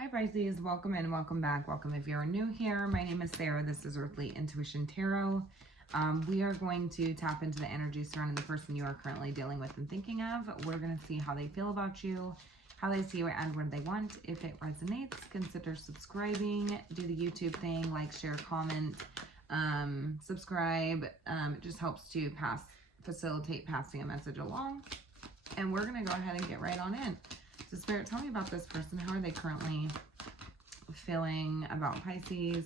Hi Pisces, welcome and welcome back. Welcome if you're new here. My name is Sarah. This is Earthly Intuition Tarot. We are going to tap into the energy surrounding the person you are currently dealing with and thinking of. We're going to see how they feel about you, how they see you, and what they want. If it resonates, consider subscribing. Do the YouTube thing, like, share, comment, subscribe. It just helps to facilitate passing a message along. And we're going to go ahead and get right on in. So Spirit, tell me about this person. How are they currently feeling about Pisces?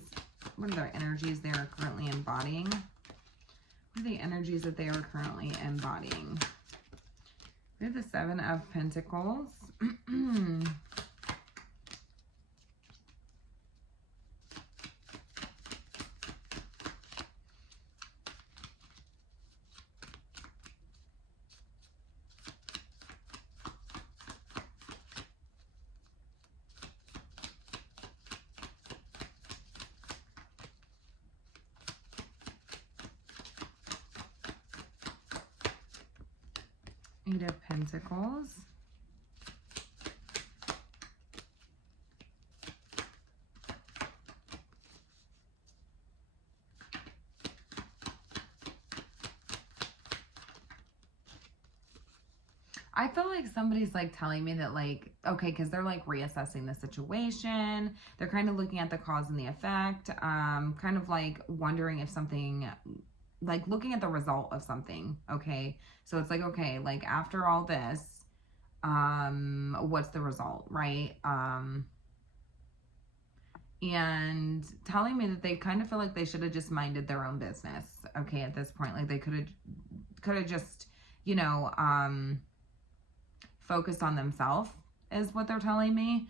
What are their energies they are currently embodying? What are the energies that they are currently embodying? We have the Seven of Pentacles. Eight of Pentacles. I feel like somebody's like telling me that, like, okay, because they're like reassessing the situation. They're kind of looking at the cause and the effect. Kind of like wondering if something, like looking at the result of something. Okay. So it's like, okay, like after all this, what's the result, right? And telling me that they kind of feel like they should have just minded their own business. Okay. At this point, like they could have just, you know, focused on themselves is what they're telling me.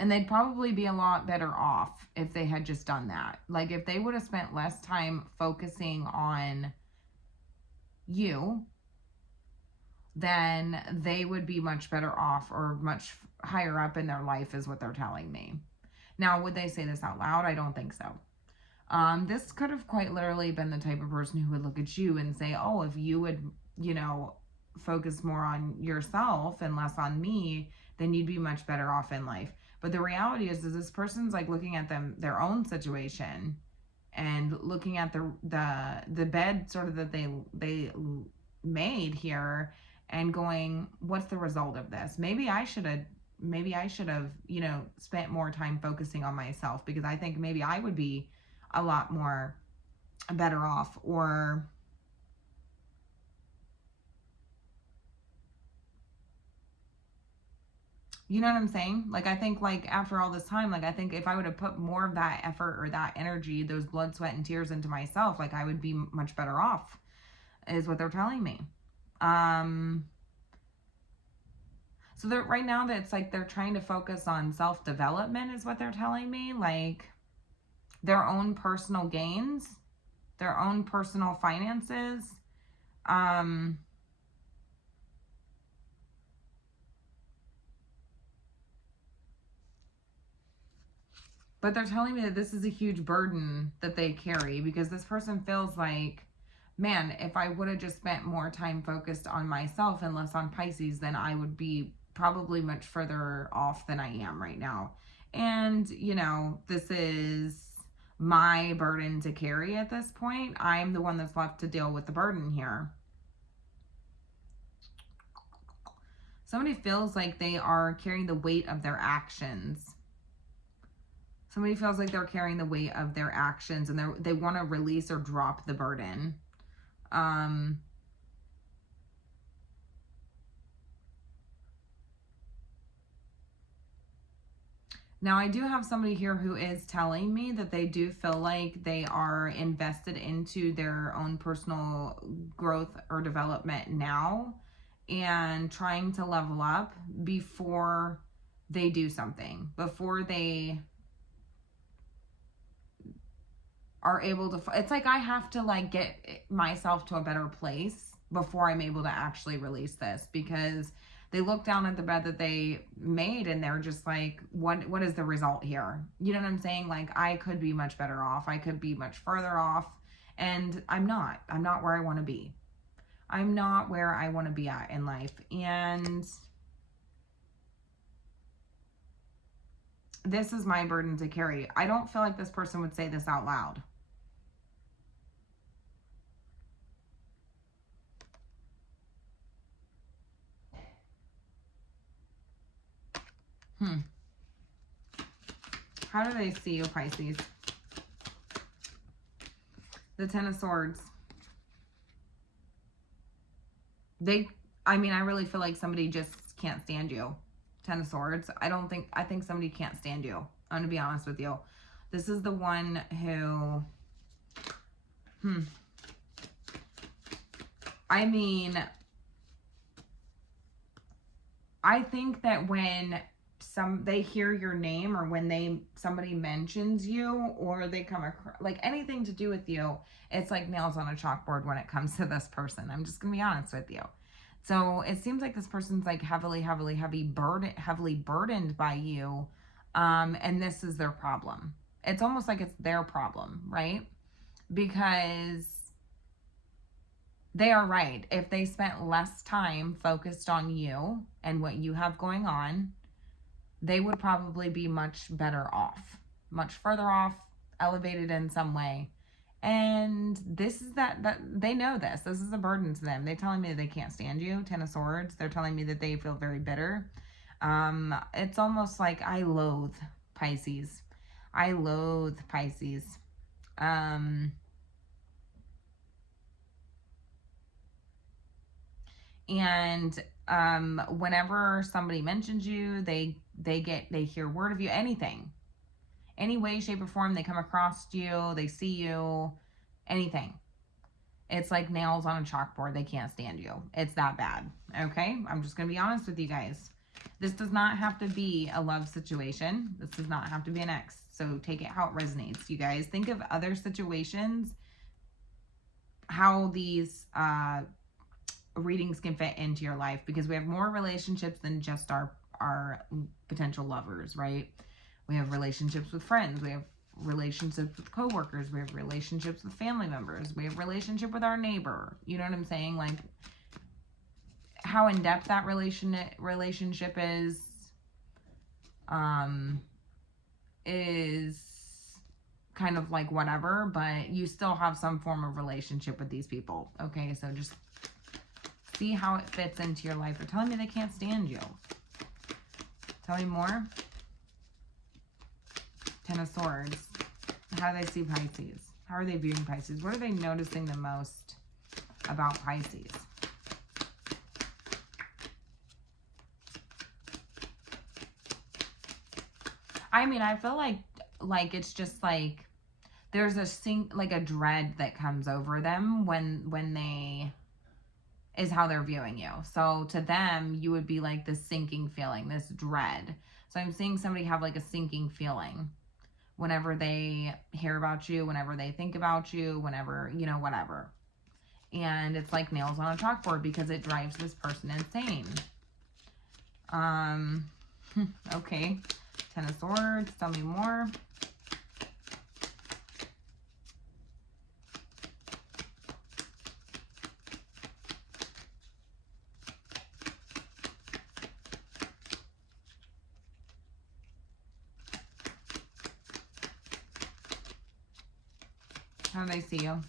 And they'd probably be a lot better off if they had just done that. Like if they would have spent less time focusing on you, then they would be much better off or much higher up in their life is what they're telling me. Now, would they say this out loud? I don't think so. This could have quite literally been the type of person who would look at you and say, oh, if you would, you know, focus more on yourself and less on me, then you'd be much better off in life. But the reality is this person's like looking at their own situation and looking at the bed sort of that they made here and going, what's the result of this? Maybe I should have, you know, spent more time focusing on myself, because I think maybe I would be a lot more better off. Or you know what I'm saying? Like, I think like after all this time, like I think if I would have put more of that effort or that energy, those blood, sweat, and tears into myself, like I would be much better off, is what they're telling me. So they're right now that's like they're trying to focus on self-development is what they're telling me, like their own personal gains, their own personal finances. But they're telling me that this is a huge burden that they carry, because this person feels like, man, if I would have just spent more time focused on myself and less on Pisces, then I would be probably much further off than I am right now. And, you know, this is my burden to carry at this point. I'm the one that's left to deal with the burden here. Somebody feels like they are carrying the weight of their actions. Somebody feels like they're carrying the weight of their actions and they want to release or drop the burden. Now, I do have somebody here who is telling me that they do feel like they are invested into their own personal growth or development now and trying to level up before they do something, before they are able to, it's like I have to like get myself to a better place before I'm able to actually release this, because they look down at the bed that they made and they're just like, what is the result here? You know what I'm saying? Like, I could be much better off. I could be much further off, and I'm not where I want to be. I'm not where I want to be at in life. And this is my burden to carry. I don't feel like this person would say this out loud. How do they see you, Pisces? The Ten of Swords. I really feel like somebody just can't stand you. Ten of Swords. I think somebody can't stand you. I'm going to be honest with you. This is the one who, I think that when they hear your name, or when somebody mentions you, or they come across like anything to do with you, it's like nails on a chalkboard when it comes to this person. I'm just gonna be honest with you. So it seems like this person's like heavily burdened by you, and this is their problem. It's almost like it's their problem, right? Because they are right. If they spent less time focused on you and what you have going on, they would probably be much better off, much further off, elevated in some way. And this is that they know this. This is a burden to them. They're telling me that they can't stand you, Ten of Swords. They're telling me that they feel very bitter. It's almost like I loathe Pisces. I loathe Pisces. And whenever somebody mentions you, they hear word of you, anything, any way, shape, or form, they come across you, they see you, anything. It's like nails on a chalkboard. They can't stand you. It's that bad. Okay? I'm just going to be honest with you guys. This does not have to be a love situation. This does not have to be an ex. So take it how it resonates. You guys think of other situations, how these readings can fit into your life, because we have more relationships than just our potential lovers, right? We have relationships with friends, we have relationships with coworkers, we have relationships with family members, we have relationship with our neighbor. You know what I'm saying? Like, how in depth that relationship is kind of like whatever, but you still have some form of relationship with these people. Okay, so just see how it fits into your life. They're telling me they can't stand you. Tell me more. Ten of Swords. How do they see Pisces? How are they viewing Pisces? What are they noticing the most about Pisces? I feel like it's just like there's a dread that comes over them when they is how they're viewing you. So to them, you would be like this sinking feeling, this dread. So I'm seeing somebody have like a sinking feeling whenever they hear about you, whenever they think about you, whenever, whatever. And it's like nails on a chalkboard because it drives this person insane. Okay. Ten of Swords, tell me more. How do they see you?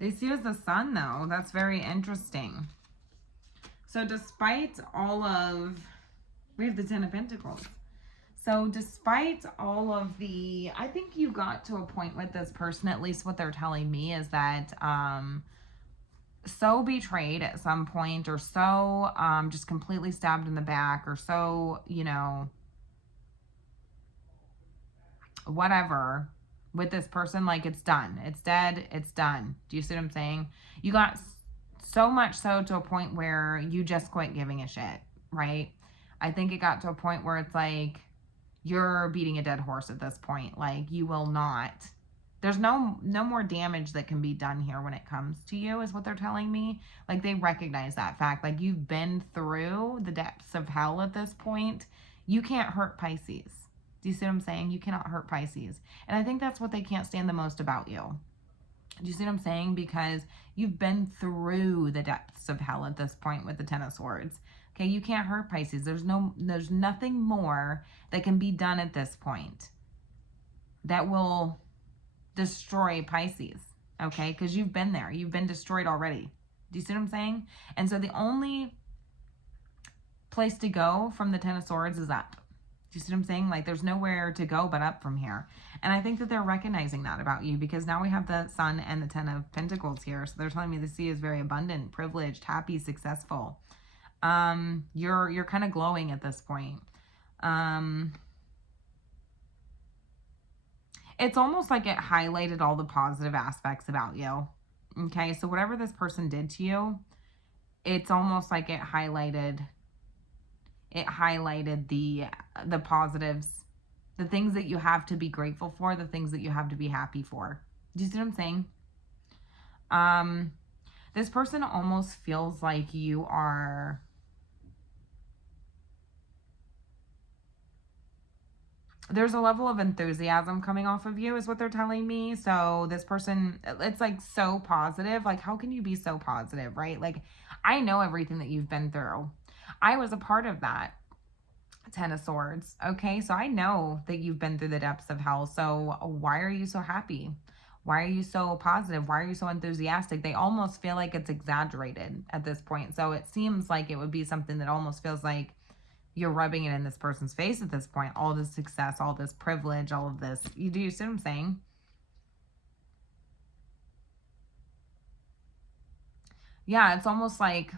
They see you as the sun, though. That's very interesting. So despite all of... We have the Ten of Pentacles. So despite all of the... I think you got to a point with this person, at least what they're telling me, is that so betrayed at some point, or so just completely stabbed in the back, or so, whatever with this person, like it's done, it's dead, it's done. Do you see what I'm saying? You got so much so to a point where you just quit giving a shit, right? I think it got to a point where it's like you're beating a dead horse at this point. Like, you will not, there's no more damage that can be done here when it comes to you, is what they're telling me. Like, they recognize that fact. Like, you've been through the depths of hell at this point. You can't hurt Pisces. Do you see what I'm saying? You cannot hurt Pisces. And I think that's what they can't stand the most about you. Do you see what I'm saying? Because you've been through the depths of hell at this point with the Ten of Swords. Okay, you can't hurt Pisces. There's nothing more that can be done at this point that will destroy Pisces. Okay, because you've been there. You've been destroyed already. Do you see what I'm saying? And so the only place to go from the Ten of Swords is up. Do you see what I'm saying? Like, there's nowhere to go but up from here. And I think that they're recognizing that about you, because now we have the Sun and the Ten of Pentacles here. So they're telling me the sea is very abundant, privileged, happy, successful. You're kind of glowing at this point. It's almost like it highlighted all the positive aspects about you. Okay, so whatever this person did to you, it's almost like it highlighted the positives, the things that you have to be grateful for, the things that you have to be happy for. Do you see what I'm saying? This person almost feels like you are, there's a level of enthusiasm coming off of you is what they're telling me. So this person, it's like so positive. Like, how can you be so positive, right? Like, I know everything that you've been through. I was a part of that. Ten of Swords. Okay, so I know that you've been through the depths of hell. So why are you so happy? Why are you so positive? Why are you so enthusiastic? They almost feel like it's exaggerated at this point. So it seems like it would be something that almost feels like you're rubbing it in this person's face at this point. All this success, all this privilege, all of this. Do you see what I'm saying? Yeah, it's almost like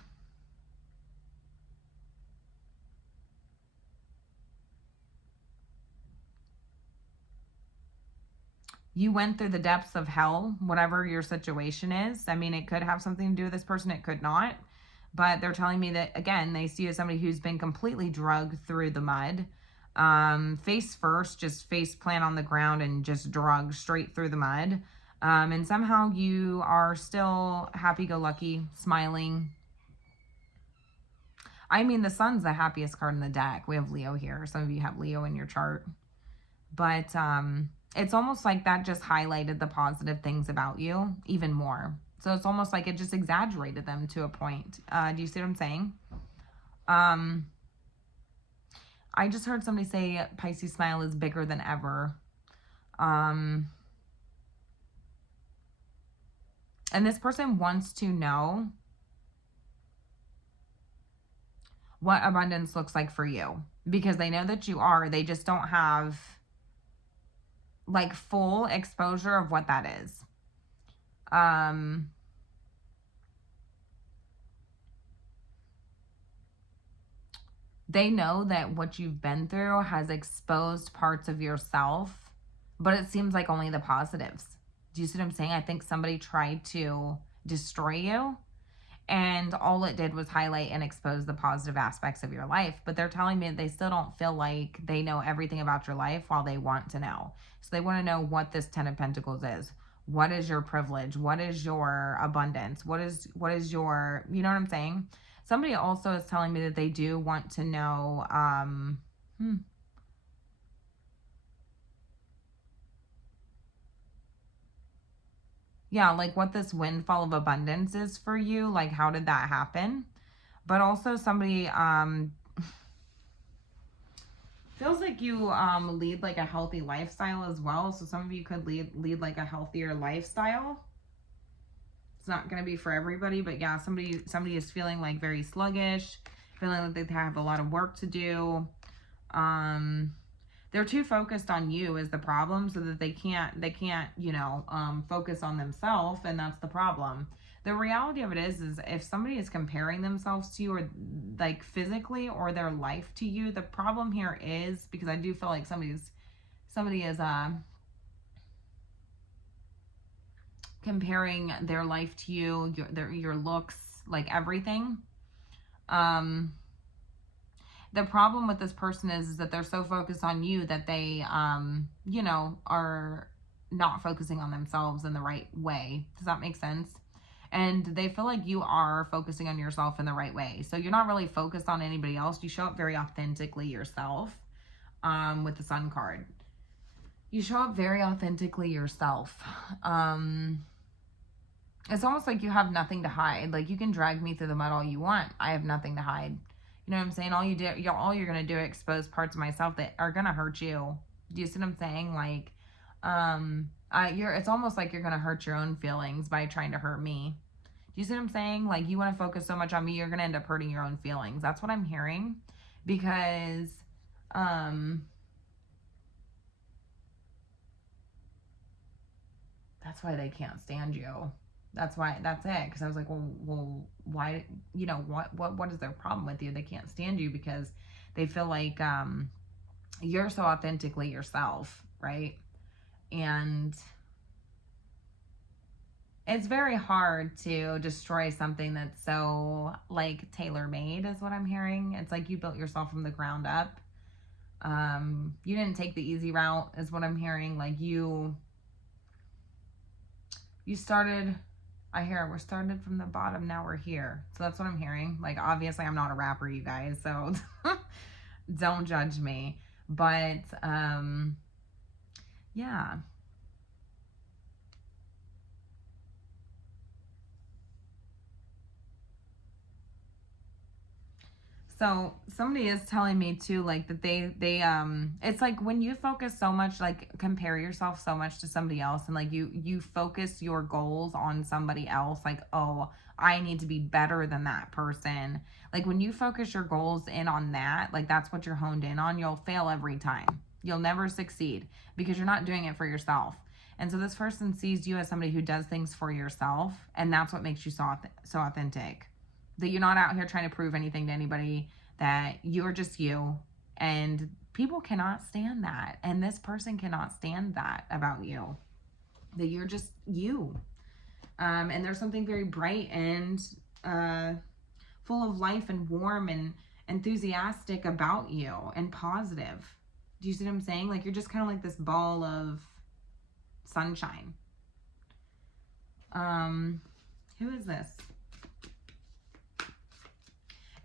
you went through the depths of hell, whatever your situation is. I mean, it could have something to do with this person. It could not. But they're telling me that, again, they see you as somebody who's been completely drugged through the mud. Face first, just face plant on the ground and just drugged straight through the mud. And somehow you are still happy-go-lucky, smiling. I mean, the Sun's the happiest card in the deck. We have Leo here. Some of you have Leo in your chart. But it's almost like that just highlighted the positive things about you even more. So it's almost like it just exaggerated them to a point. Do you see what I'm saying? I just heard somebody say Pisces smile is bigger than ever. And this person wants to know what abundance looks like for you, because they know that you are. They just don't have like full exposure of what that is. They know that what you've been through has exposed parts of yourself, but it seems like only the positives. Do you see what I'm saying? I think somebody tried to destroy you, and all it did was highlight and expose the positive aspects of your life. But they're telling me that they still don't feel like they know everything about your life while they want to know. So they want to know what this Ten of Pentacles is. What is your privilege? What is your abundance? What is your, you know what I'm saying? Somebody also is telling me that they do want to know, yeah, like what this windfall of abundance is for you. Like, how did that happen? But also somebody feels like you lead like a healthy lifestyle as well. So some of you could lead like a healthier lifestyle. It's not going to be for everybody, but yeah, somebody is feeling like very sluggish, feeling like they have a lot of work to do. They're too focused on you is the problem, so that they can't, you know, focus on themselves, and that's the problem. The reality of it is if somebody is comparing themselves to you, or like physically, or their life to you, the problem here is, because I do feel like somebody is comparing their life to you, your looks, like everything. The problem with this person is that they're so focused on you that they, you know, are not focusing on themselves in the right way. Does that make sense? And they feel like you are focusing on yourself in the right way. So you're not really focused on anybody else. You show up very authentically yourself, with the Sun card. You show up very authentically yourself. It's almost like you have nothing to hide. Like, you can drag me through the mud all you want. I have nothing to hide. You know what I'm saying? All you're gonna do is expose parts of myself that are gonna hurt you. Do you see what I'm saying? Like, it's almost like you're gonna hurt your own feelings by trying to hurt me. Do you see what I'm saying? Like, you want to focus so much on me, you're gonna end up hurting your own feelings. That's what I'm hearing, because, that's why they can't stand you. That's it. Because I was like, well, why? You know, what is their problem with you? They can't stand you because they feel like you're so authentically yourself, right? And it's very hard to destroy something that's so, like, tailor-made, is what I'm hearing. It's like you built yourself from the ground up. You didn't take the easy route, is what I'm hearing. Like, you started, we're started from the bottom, now we're here. So that's what I'm hearing. Like, obviously I'm not a rapper, you guys, so don't judge me. But, yeah. So somebody is telling me too, like, that it's like when you focus so much, like, compare yourself so much to somebody else, and like you focus your goals on somebody else, like, oh, I need to be better than that person. Like, when you focus your goals in on that, like, that's what you're honed in on, you'll fail every time. You'll never succeed because you're not doing it for yourself. And so this person sees you as somebody who does things for yourself, and that's what makes you so authentic. That you're not out here trying to prove anything to anybody, that you're just you. And people cannot stand that. And this person cannot stand that about you. That you're just you. And there's something very bright and full of life and warm and enthusiastic about you and positive. Do you see what I'm saying? Like, you're just kind of like this ball of sunshine. Who is this?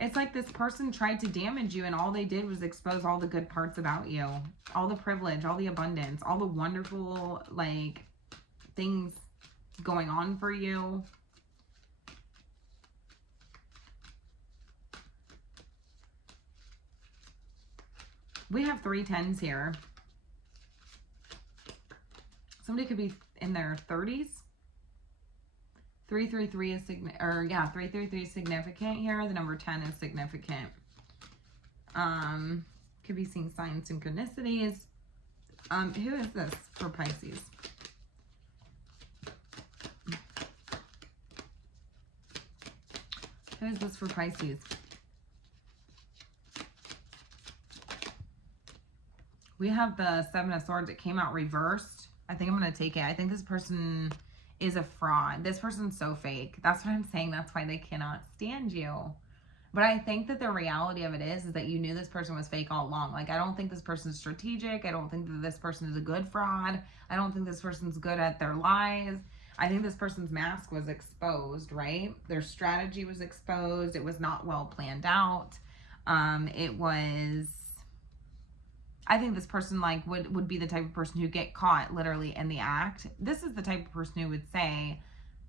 It's like this person tried to damage you, and all they did was expose all the good parts about you. All the privilege, all the abundance, all the wonderful, like, things going on for you. We have 3 10s here. Somebody could be in their 30s. 333 is 333 is significant here. The number 10 is significant. Could be seeing signs synchronicities. Who is this for Pisces? Who is this for Pisces? We have the 7 of Swords. It came out reversed. I think I'm going to take it. I think this person is a fraud. This person's so fake. That's what I'm saying. That's why they cannot stand you. But I think that the reality of it is that you knew this person was fake all along. Like, I don't think this person's strategic. I don't think that this person is a good fraud. I don't think this person's good at their lies. I think this person's mask was exposed, right? Their strategy was exposed. It was not well planned out. I think this person, like, would be the type of person who get caught literally in the act. This is the type of person who would say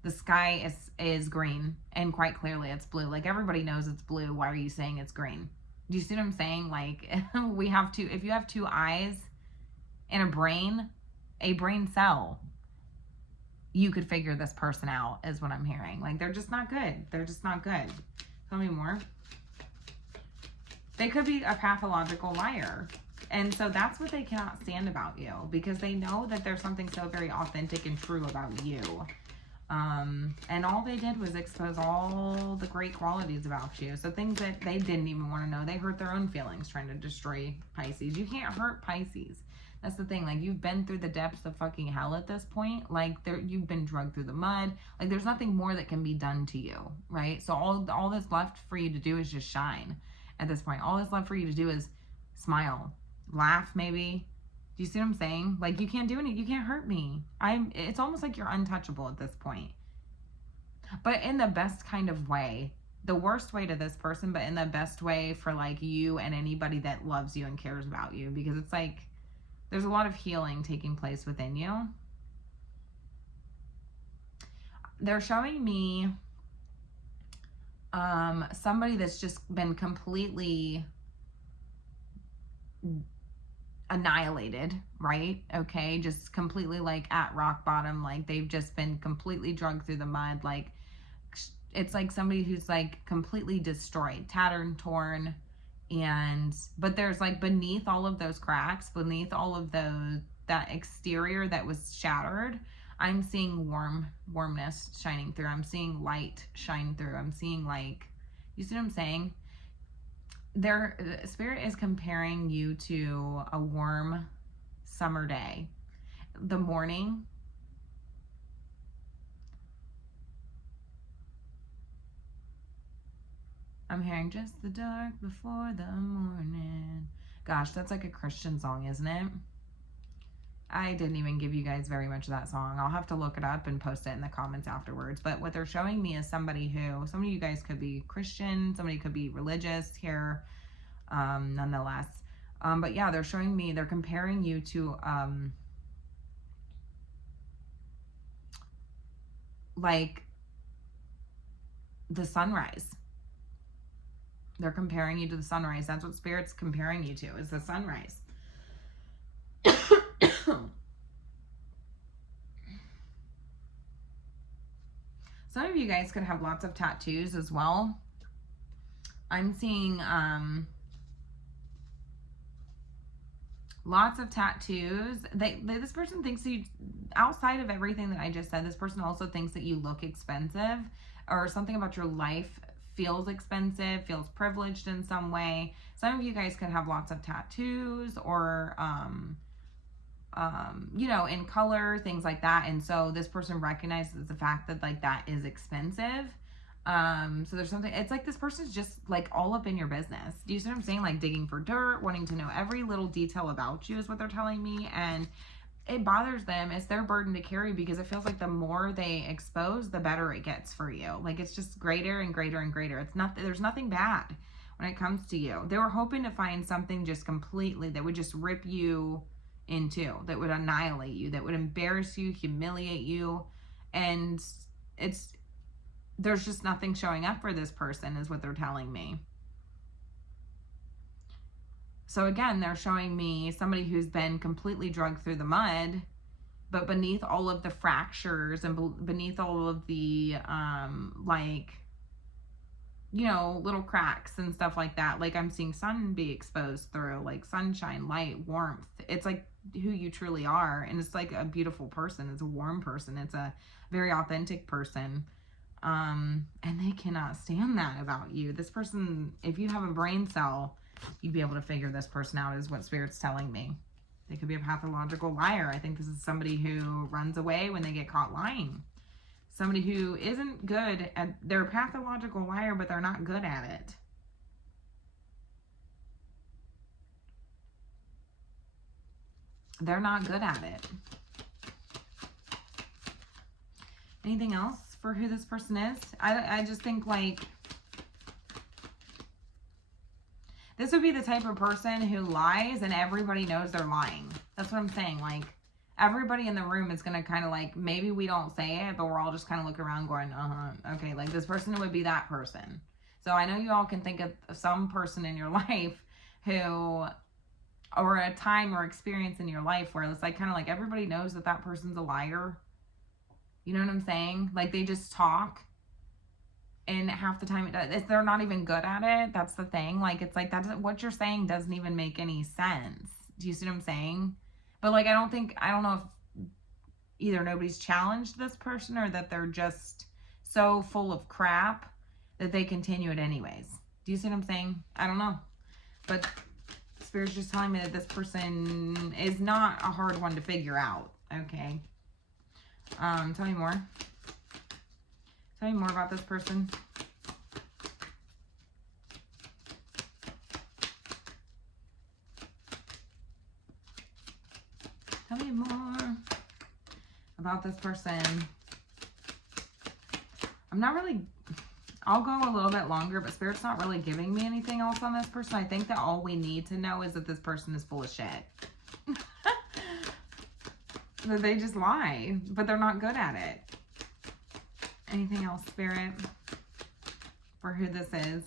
the sky is green, and quite clearly it's blue. Like, everybody knows it's blue. Why are you saying it's green? Do you see what I'm saying? Like, if you have 2 eyes and a brain cell, you could figure this person out, is what I'm hearing. Like, they're just not good. They're just not good. Tell me more. They could be a pathological liar. And so that's what they cannot stand about you, because they know that there's something so very authentic and true about you. And all they did was expose all the great qualities about you. So things that they didn't even want to know. They hurt their own feelings trying to destroy Pisces. You can't hurt Pisces. That's the thing. Like, you've been through the depths of fucking hell at this point. Like, you've been drugged through the mud. Like, there's nothing more that can be done to you, right? So all that's left for you to do is just shine at this point. All that's left for you to do is smile. Laugh, maybe. Do you see what I'm saying? Like, you can't do anything. You can't hurt me. It's almost like you're untouchable at this point. But in the best kind of way. The worst way to this person, but in the best way for, like, you and anybody that loves you and cares about you. Because it's like, there's a lot of healing taking place within you. they're showing me somebody that's just been completely annihilated, right? Okay, just completely like at rock bottom, like they've just been completely dragged through the mud. Like it's like somebody who's like completely destroyed, tattered and torn. And but there's like beneath all of those cracks, beneath all of those, that exterior that was shattered, I'm seeing warmness shining through. I'm seeing light shine through. I'm seeing, like, you see what I'm saying? Their spirit is comparing you to a warm summer day. The morning, I'm hearing just the dark before the morning. Gosh, that's like a Christian song, isn't it? I didn't even give you guys very much of that song. I'll have to look it up and post it in the comments afterwards. But what they're showing me is somebody who, some of you guys could be Christian, somebody could be religious here, nonetheless. But yeah, they're showing me, they're comparing you to, like, the sunrise. They're comparing you to the sunrise. That's what Spirit's comparing you to, is the sunrise. Some of you guys could have lots of tattoos as well. I'm seeing lots of tattoos. This person thinks you, outside of everything that I just said, this person also thinks that you look expensive, or something about your life feels expensive, feels privileged in some way. Some of you guys could have lots of tattoos, or you know, in color, things like that. And so this person recognizes the fact that, like, that is expensive. So there's something, it's like this person's just like all up in your business. Do you see what I'm saying? Like digging for dirt, wanting to know every little detail about you is what they're telling me. And it bothers them. It's their burden to carry, because it feels like the more they expose, the better it gets for you. Like it's just greater and greater and greater. It's not, there's nothing bad when it comes to you. They were hoping to find something just completely that would just rip you in two, that would annihilate you, that would embarrass you, humiliate you. And there's just nothing showing up for this person, is what they're telling me. So again, they're showing me somebody who's been completely dragged through the mud, but beneath all of the fractures and beneath all of the, like, you know, little cracks and stuff like that. Like I'm seeing sun be exposed through, like sunshine, light, warmth. It's like who you truly are. And it's like a beautiful person. It's a warm person. It's a very authentic person. And they cannot stand that about you. This person, if you have a brain cell, you'd be able to figure this person out, is what Spirit's telling me. They could be a pathological liar. I think this is somebody who runs away when they get caught lying. Somebody who isn't good at, they're a pathological liar, but they're not good at it. They're not good at it. Anything else for who this person is? I just think, like, this would be the type of person who lies and everybody knows they're lying. That's what I'm saying. Like, everybody in the room is going to kind of, like, maybe we don't say it, but we're all just kind of looking around going, okay, like this person would be that person. So I know you all can think of some person in your life who, or a time or experience in your life where it's like kind of like everybody knows that that person's a liar. You know what I'm saying? Like they just talk, and half the time they're not even good at it. That's the thing. Like it's like that doesn't, what you're saying doesn't even make any sense. Do you see what I'm saying? But like I don't know if either nobody's challenged this person or that they're just so full of crap that they continue it anyways. Do you see what I'm saying? I don't know. But Spirit's just telling me that this person is not a hard one to figure out. Okay. Tell me more. Tell me more about this person. Tell me more about this person. I'm not really, I'll go a little bit longer, but Spirit's not really giving me anything else on this person. I think that all we need to know is that this person is full of shit. That they just lie, but they're not good at it. Anything else, Spirit, for who this is?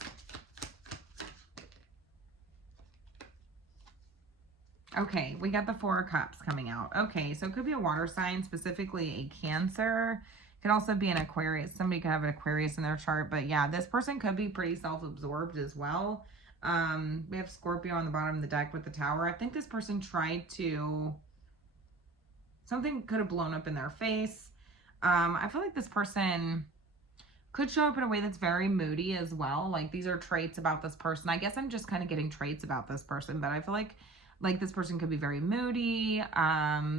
Okay, we got the Four of Cups coming out. Okay, so it could be a water sign, specifically a Cancer. Could also be an Aquarius. Somebody could have an Aquarius in their chart. But yeah, this person could be pretty self-absorbed as well. We have Scorpio on the bottom of the deck with the Tower. I think this person tried to... Something could have blown up in their face. I feel like this person could show up in a way that's very moody as well. Like, these are traits about this person. I guess I'm just kind of getting traits about this person, but I feel like this person could be very moody,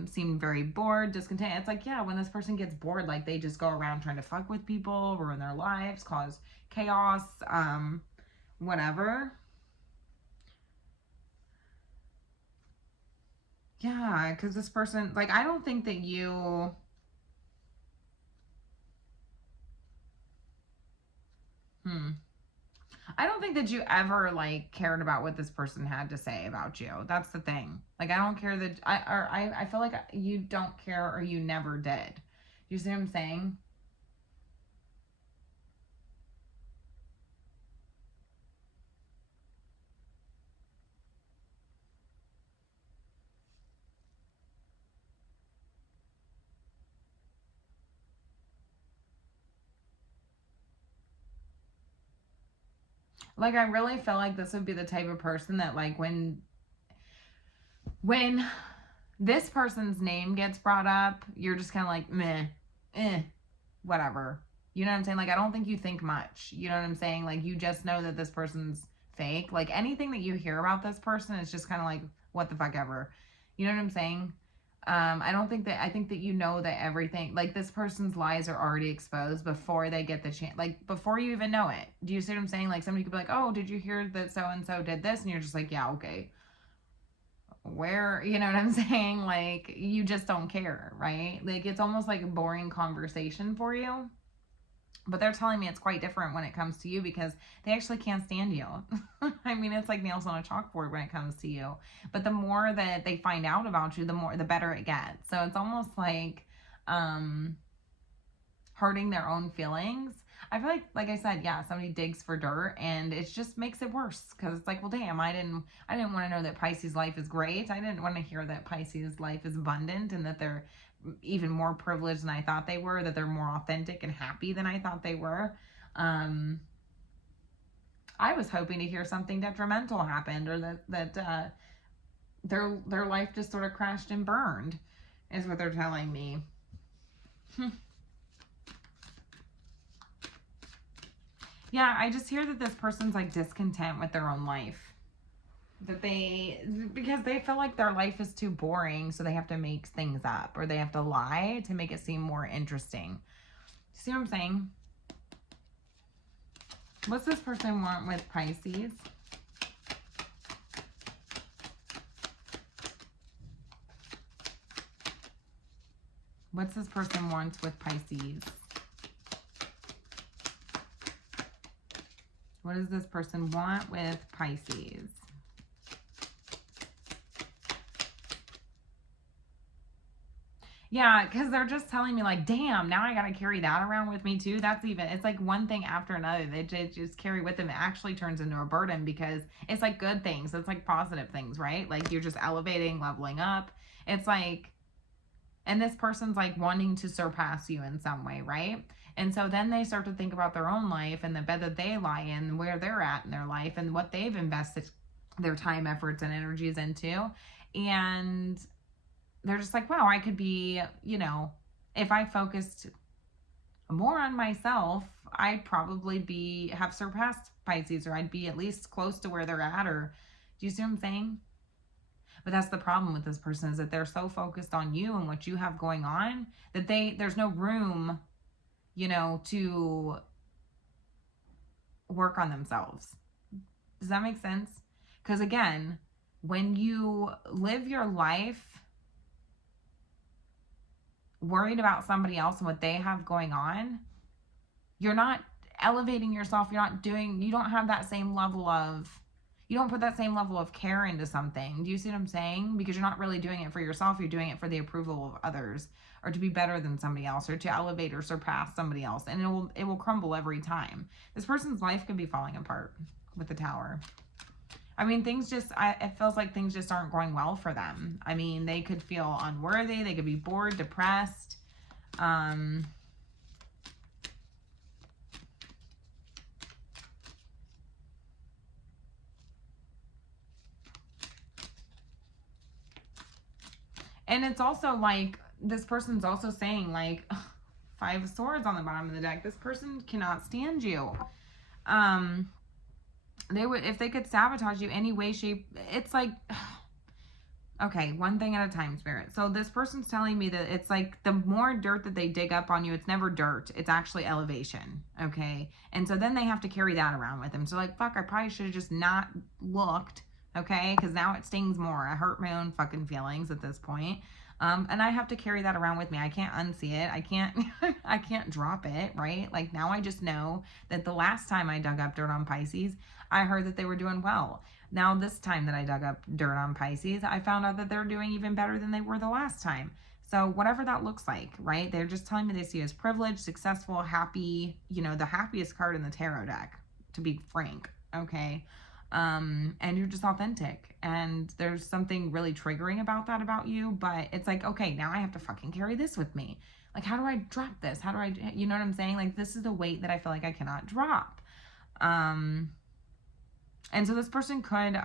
seem very bored, discontent. It's like, yeah, when this person gets bored, like, they just go around trying to fuck with people, ruin their lives, cause chaos, whatever. Yeah, because this person, like, I don't think that you... I don't think that you ever, like, cared about what this person had to say about you. That's the thing. Like, I don't care that... I feel like you don't care, or you never did. You see what I'm saying? Like, I really feel like this would be the type of person that, like, when this person's name gets brought up, you're just kind of like, meh, whatever. You know what I'm saying? Like, I don't think you think much. You know what I'm saying? Like, you just know that this person's fake. Like, anything that you hear about this person is just kind of like, what the fuck ever. You know what I'm saying? I think that you know that everything, like, this person's lies are already exposed before they get the chance, like, before you even know it. Do you see what I'm saying? Like, somebody could be like, oh, did you hear that so-and-so did this? And you're just like, yeah, okay. Where, you know what I'm saying? Like, you just don't care, right? Like, it's almost like a boring conversation for you. But they're telling me it's quite different when it comes to you, because they actually can't stand you. I mean, it's like nails on a chalkboard when it comes to you. But the more that they find out about you, the better it gets. So it's almost like hurting their own feelings. I feel like I said, yeah, somebody digs for dirt, and it just makes it worse, because it's like, well, damn, I didn't want to know that Pisces life is great. I didn't want to hear that Pisces life is abundant, and that they're even more privileged than I thought they were, that they're more authentic and happy than I thought they were. I was hoping to hear something detrimental happened, or that their life just sort of crashed and burned, is what they're telling me. Yeah, I just hear that this person's, like, discontent with their own life. Because they feel like their life is too boring, so they have to make things up, or they have to lie to make it seem more interesting. See what I'm saying? What's this person want with Pisces? What's this person want with Pisces? What does this person want with Pisces? Yeah, because they're just telling me, like, damn, now I got to carry that around with me too. It's like one thing after another. They just carry with them. It actually turns into a burden, because it's like good things. It's like positive things, right? Like, you're just elevating, leveling up. It's like, and this person's like wanting to surpass you in some way, right? And so then they start to think about their own life, and the bed that they lie in, where they're at in their life, and what they've invested their time, efforts, and energies into. And they're just like, wow, I could be, you know, if I focused more on myself, I'd probably have surpassed Pisces, or I'd be at least close to where they're at. Or do you see what I'm saying? But that's the problem with this person, is that they're so focused on you and what you have going on, that there's no room, you know, to work on themselves. Does that make sense? Because again, when you live your life worried about somebody else and what they have going on, you're not elevating yourself. You don't have that same level of, you don't put that same level of care into something. Do you see what I'm saying? Because you're not really doing it for yourself. You're doing it for the approval of others, or to be better than somebody else, or to elevate or surpass somebody else. And it will crumble every time. This person's life could be falling apart with the Tower. I mean, it feels like things just aren't going well for them. I mean, they could feel unworthy. They could be bored, depressed. And it's also like, this person's also saying, like, 5 of Swords on the bottom of the deck. This person cannot stand you. They would, if they could sabotage you any way, shape, it's like, okay, one thing at a time, Spirit. So this person's telling me that it's like the more dirt that they dig up on you, it's never dirt. It's actually elevation, okay? And so then they have to carry that around with them. So like, fuck, I probably should have just not looked, okay? Because now it stings more. I hurt my own fucking feelings at this point. And I have to carry that around with me. I can't unsee it. I can't, I can't drop it, right? Like now I just know that the last time I dug up dirt on Pisces, I heard that they were doing well. Now this time that I dug up dirt on Pisces, I found out that they're doing even better than they were the last time. So whatever that looks like, right? They're just telling me they see you as privileged, successful, happy, you know, the happiest card in the tarot deck, to be frank, okay? And you're just authentic, and there's something really triggering about that about you, but it's like, okay, now I have to fucking carry this with me. Like, how do I drop this? How do I, you know what I'm saying? Like, this is the weight that I feel like I cannot drop. And so this person could,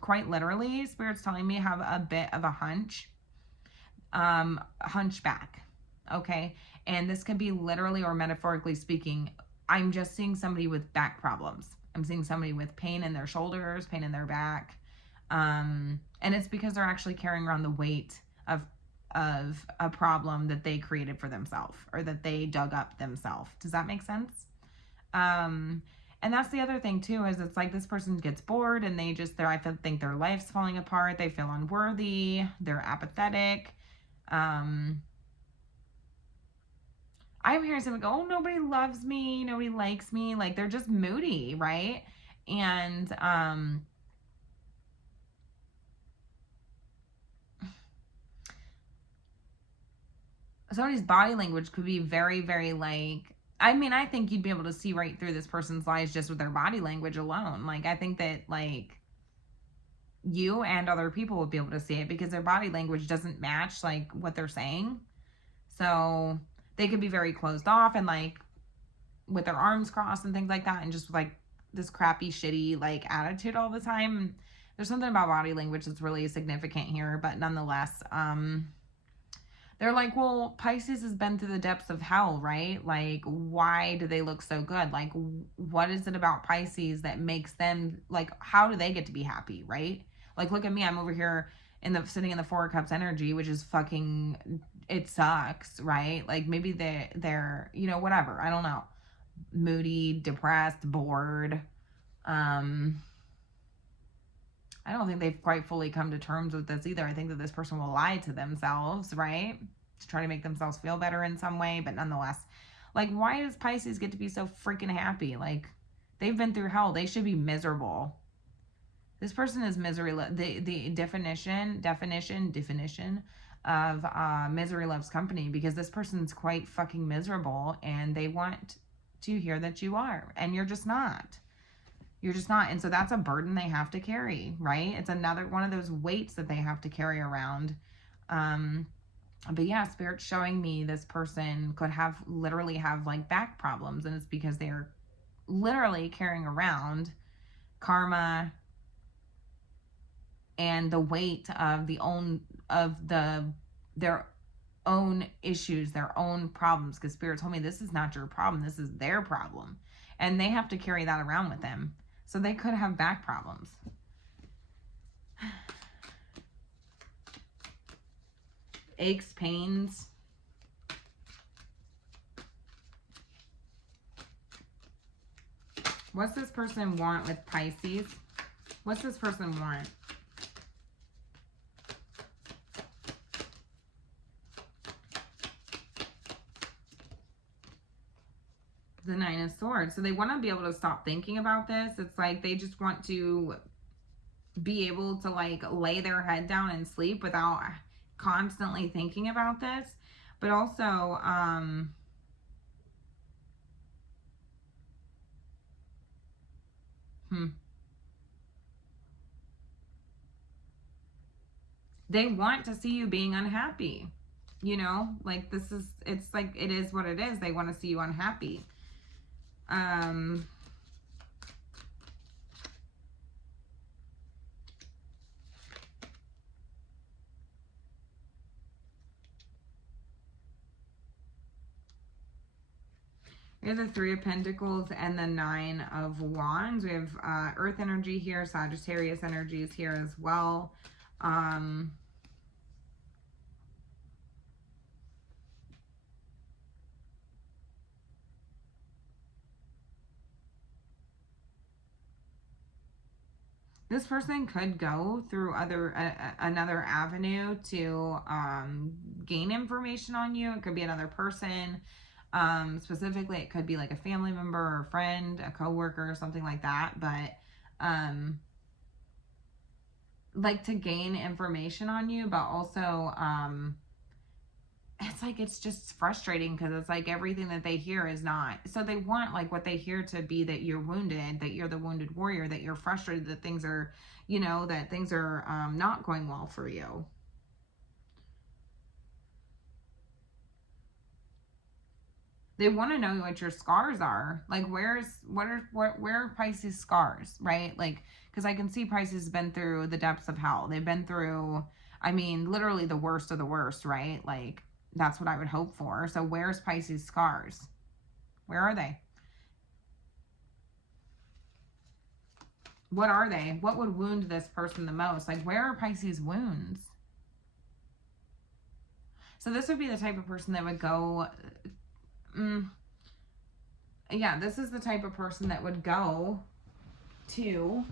quite literally, Spirit's telling me, have a bit of a hunchback, okay? And this could be literally or metaphorically speaking. I'm just seeing somebody with back problems. I'm seeing somebody with pain in their shoulders, pain in their back. And it's because they're actually carrying around the weight of a problem that they created for themselves, or that they dug up themselves. Does that make sense? And that's the other thing too, is it's like this person gets bored and I think their life's falling apart. They feel unworthy. They're apathetic. I'm hearing someone go, oh, nobody loves me, nobody likes me. Like, they're just moody, right? And somebody's body language could be very, very like, I mean, I think you'd be able to see right through this person's lies just with their body language alone. Like, I think that, like, you and other people would be able to see it because their body language doesn't match, like, what they're saying. So they could be very closed off and like with their arms crossed and things like that, and just like this crappy, shitty like attitude all the time. There's something about body language that's really significant here, but nonetheless, they're like, well, Pisces has been through the depths of hell, right? Like, why do they look so good? Like, what is it about Pisces that makes them, like, how do they get to be happy, right? Like, look at me, I'm over here sitting in the 4 of Cups energy, which is fucking, it sucks, right? Like, maybe they're, you know, whatever, I don't know, moody, depressed, bored. I don't think they've quite fully come to terms with this either. I think that this person will lie to themselves, right? To try to make themselves feel better in some way, but nonetheless, like, why does Pisces get to be so freaking happy? Like, they've been through hell. They should be miserable. This person is misery. The definition of misery loves company, because this person's quite fucking miserable and they want to hear that you are, and you're just not. You're just not. And so that's a burden they have to carry, right? It's another one of those weights that they have to carry around. But yeah, Spirit's showing me this person could literally have like back problems, and it's because they're literally carrying around karma and the weight of their own issues, their own problems. Because Spirit told me this is not your problem, this is their problem, and they have to carry that around with them. So they could have back problems. Aches, pains. What's this person want with Pisces? What's this person want? The 9 of Swords. So they want to be able to stop thinking about this. It's like they just want to be able to like lay their head down and sleep without constantly thinking about this. But also, they want to see you being unhappy. You know, like this is, it's like, it is what it is. They want to see you unhappy. We have the Three of Pentacles and the Nine of Wands. We have Earth energy here, Sagittarius energy is here as well. This person could go through another avenue to gain information on you. It could be another person. Specifically, it could be like a family member or a friend, a coworker, or something like that. But like to gain information on you, but also it's like, it's just frustrating because it's like everything that they hear is not. So they want like what they hear to be that you're wounded, that you're the wounded warrior, that you're frustrated, that things are, you know, that things are not going well for you. They want to know what your scars are. Like, where are Pisces scars, right? Like, because I can see Pisces has been through the depths of hell. They've been through, I mean, literally the worst of the worst, right? Like, that's what I would hope for. So where's Pisces scars? Where are they? What are they? What would wound this person the most? Like, where are Pisces wounds? So this would be the type of person that would go... yeah, this is the type of person that would go to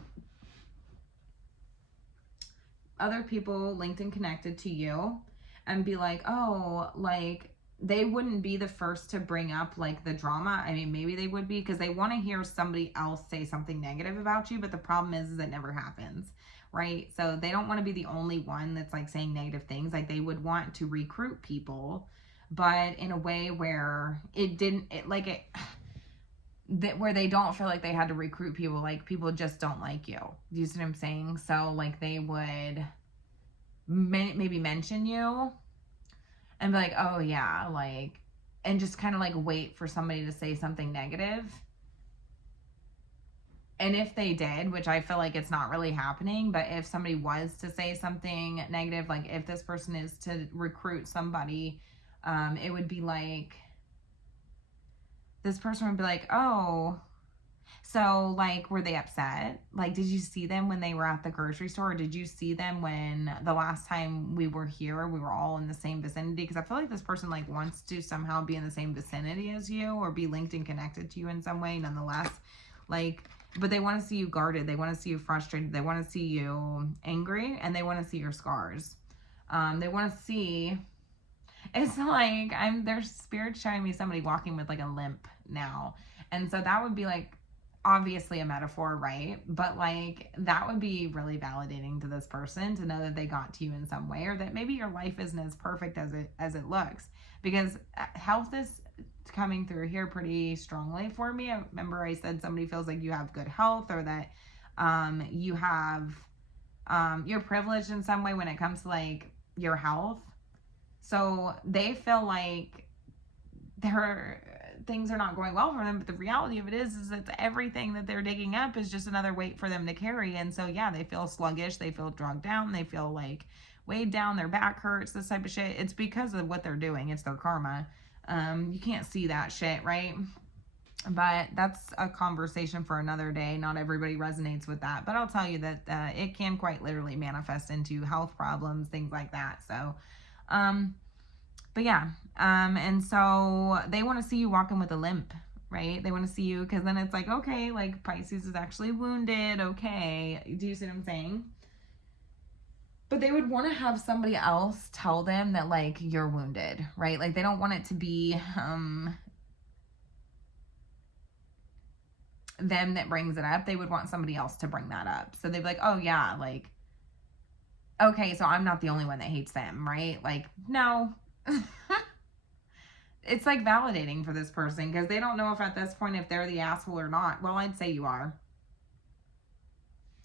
other people linked and connected to you and be like, oh, like, they wouldn't be the first to bring up like the drama. I mean, maybe they would be, because they want to hear somebody else say something negative about you, but the problem is it never happens, right? So they don't want to be the only one that's like saying negative things. Like, they would want to recruit people, but in a way where where they don't feel like they had to recruit people. Like, people just don't like you. Do you see what I'm saying? So like, they would maybe mention you and be like, oh yeah, like, and just kind of like wait for somebody to say something negative. And if they did, which I feel like it's not really happening, but if somebody was to say something negative, like if this person is to recruit somebody, it would be like, this person would be like, oh, so like, were they upset? Like, did you see them when they were at the grocery store? Or did you see them when the last time we were here, we were all in the same vicinity? Because I feel like this person like wants to somehow be in the same vicinity as you, or be linked and connected to you in some way nonetheless. Like, but they want to see you guarded. They want to see you frustrated. They want to see you angry, and they want to see your scars. They want to see, it's like, there's spirit showing me somebody walking with like a limp now. And so that would be like, obviously a metaphor, right? But like, that would be really validating to this person to know that they got to you in some way, or that maybe your life isn't as perfect as it looks, because health is coming through here pretty strongly for me. I remember I said somebody feels like you have good health, or that you have you're privileged in some way when it comes to like your health. So they feel like things are not going well for them, but the reality of it is that everything that they're digging up is just another weight for them to carry. And so yeah, they feel sluggish, they feel drugged down, they feel like weighed down, their back hurts, this type of shit. It's because of what they're doing. It's their karma. You can't see that shit, right? But that's a conversation for another day. Not everybody resonates with that, but I'll tell you that it can quite literally manifest into health problems, things like that. So but yeah, and so they want to see you walking with a limp, right? They want to see you, because then it's like, okay, like Pisces is actually wounded, okay. Do you see what I'm saying? But they would want to have somebody else tell them that like you're wounded, right? Like, they don't want it to be them that brings it up, they would want somebody else to bring that up. So they'd be like, oh yeah, like, okay, so I'm not the only one that hates them, right? Like, no. It's like validating for this person because they don't know if at this point if they're the asshole or not. Well, I'd say you are.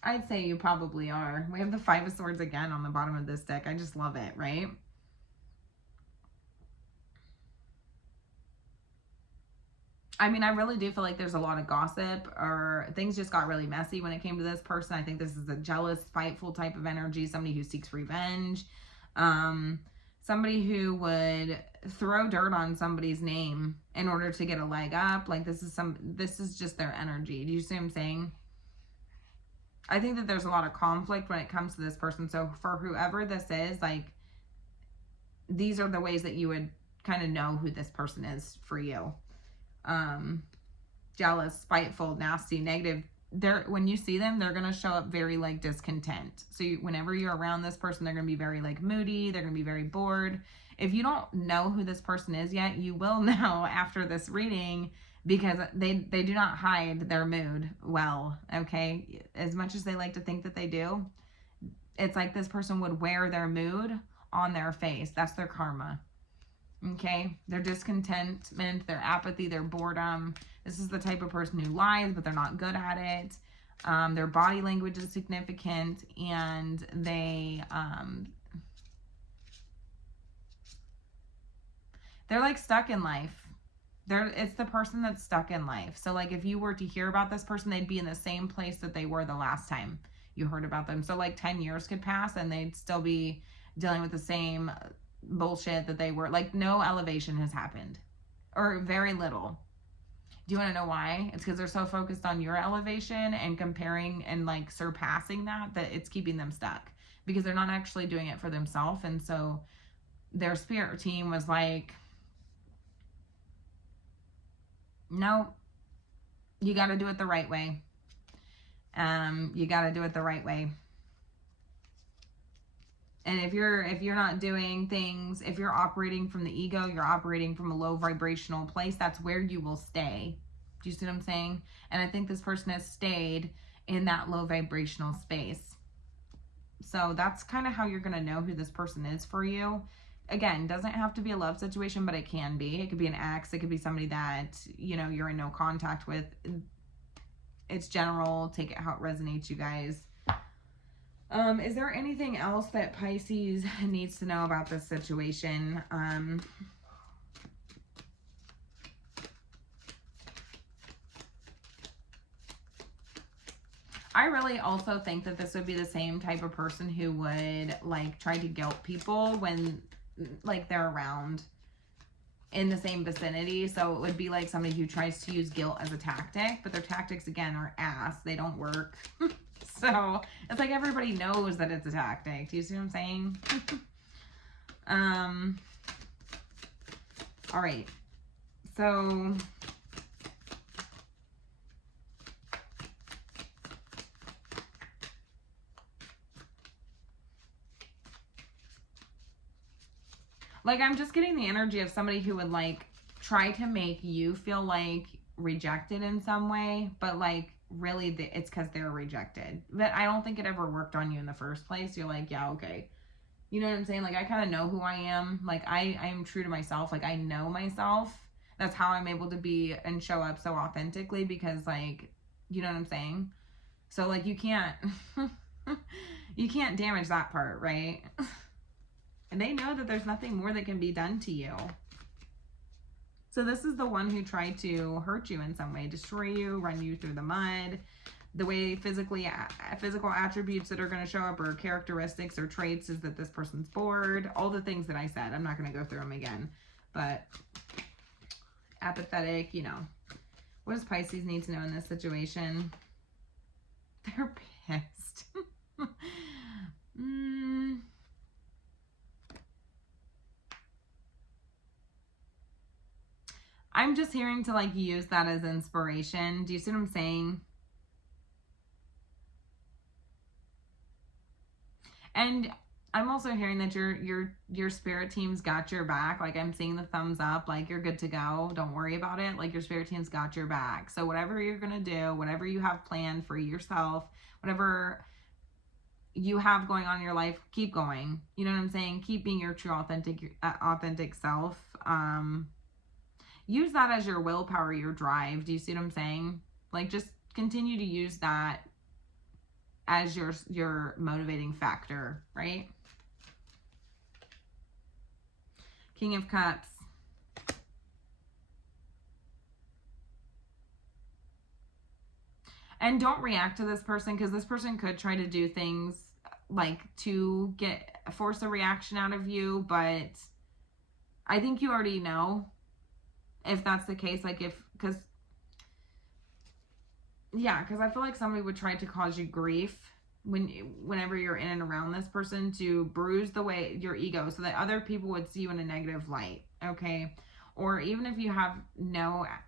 I'd say you probably are. We have the Five of Swords again on the bottom of this deck. I just love it, right? I mean, I really do feel like there's a lot of gossip or things just got really messy when it came to this person. I think this is a jealous, spiteful type of energy, somebody who seeks revenge, somebody who would throw dirt on somebody's name in order to get a leg up. Like this is just their energy. Do you see what I'm saying? I think that there's a lot of conflict when it comes to this person. So for whoever this is, like, these are the ways that you would kind of know who this person is for you. Jealous, spiteful, nasty, negative. When you see them, they're going to show up very like discontent. So whenever you're around this person, they're going to be very like moody. They're going to be very bored. If you don't know who this person is yet, you will know after this reading because they do not hide their mood well, okay? As much as they like to think that they do, it's like this person would wear their mood on their face. That's their karma. Okay, their discontentment, their apathy, their boredom. This is the type of person who lies, but they're not good at it. Their body language is significant, and they're like stuck in life. It's the person that's stuck in life. So like if you were to hear about this person, they'd be in the same place that they were the last time you heard about them. So like 10 years could pass and they'd still be dealing with the same bullshit that they were. Like no elevation has happened or very little. Do you want to know why? It's because they're so focused on your elevation and comparing and like surpassing that it's keeping them stuck because they're not actually doing it for themselves. And so their spirit team was like, no, you got to do it the right way. You got to do it the right way. And if you're not doing things, if you're operating from the ego, you're operating from a low vibrational place, that's where you will stay. Do you see what I'm saying? And I think this person has stayed in that low vibrational space. So that's kind of how you're going to know who this person is for you. Again, doesn't have to be a love situation, but it can be. It could be an ex. It could be somebody that, you're in no contact with. It's general. Take it how it resonates, you guys. Is there anything else that Pisces needs to know about this situation? I really also think that this would be the same type of person who would like try to guilt people when like they're around in the same vicinity. So it would be like somebody who tries to use guilt as a tactic, but their tactics again are ass. They don't work. So it's like everybody knows that it's a tactic. Do you see what I'm saying? All right. So like I'm just getting the energy of somebody who would like try to make you feel like rejected in some way, but like really it's because they're rejected. But I don't think it ever worked on you in the first place. You're like, yeah, okay. You know what I'm saying? Like I kind of know who I am. Like I am true to myself. Like I know myself. That's how I'm able to be and show up so authentically because like, you know what I'm saying? So like you can't you can't damage that part, right? And they know that there's nothing more that can be done to you. So this is the one who tried to hurt you in some way, destroy you, run you through the mud. The way physical attributes that are going to show up or characteristics or traits is that this person's bored. All the things that I said. I'm not going to go through them again. But apathetic, What does Pisces need to know in this situation? They're pissed. I'm just hearing to like use that as inspiration. Do you see what I'm saying? And I'm also hearing that your spirit team's got your back. Like, I'm seeing the thumbs up, like you're good to go. Don't worry about it. Like, your spirit team's got your back. So whatever you're going to do, whatever you have planned for yourself, whatever you have going on in your life, keep going. You know what I'm saying? Keep being your true authentic self. Use that as your willpower, your drive. Do you see what I'm saying? Like, just continue to use that as your motivating factor, right? King of Cups. And don't react to this person, because this person could try to do things like to force a reaction out of you, but I think you already know if that's the case. Like, because I feel like somebody would try to cause you grief whenever you're in and around this person, to bruise your ego so that other people would see you in a negative light, okay? Or even if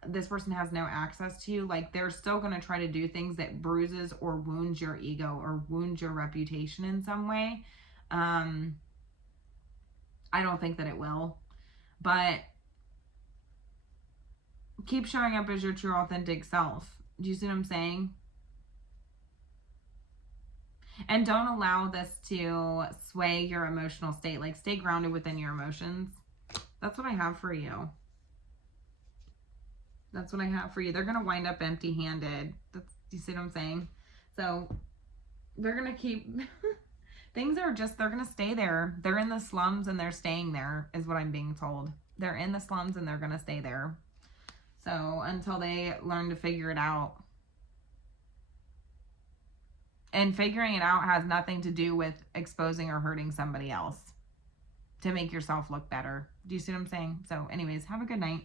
this person has no access to you, like, they're still going to try to do things that bruises or wounds your ego or wounds your reputation in some way. I don't think that it will, but keep showing up as your true authentic self. Do you see what I'm saying? And don't allow this to sway your emotional state. Like, stay grounded within your emotions. That's what I have for you. That's what I have for you. They're going to wind up empty-handed. Do you see what I'm saying? So they're going to keep... they're going to stay there. They're in the slums and they're staying there, is what I'm being told. They're in the slums and they're going to stay there. So until they learn to figure it out. And figuring it out has nothing to do with exposing or hurting somebody else to make yourself look better. Do you see what I'm saying? So anyways, have a good night.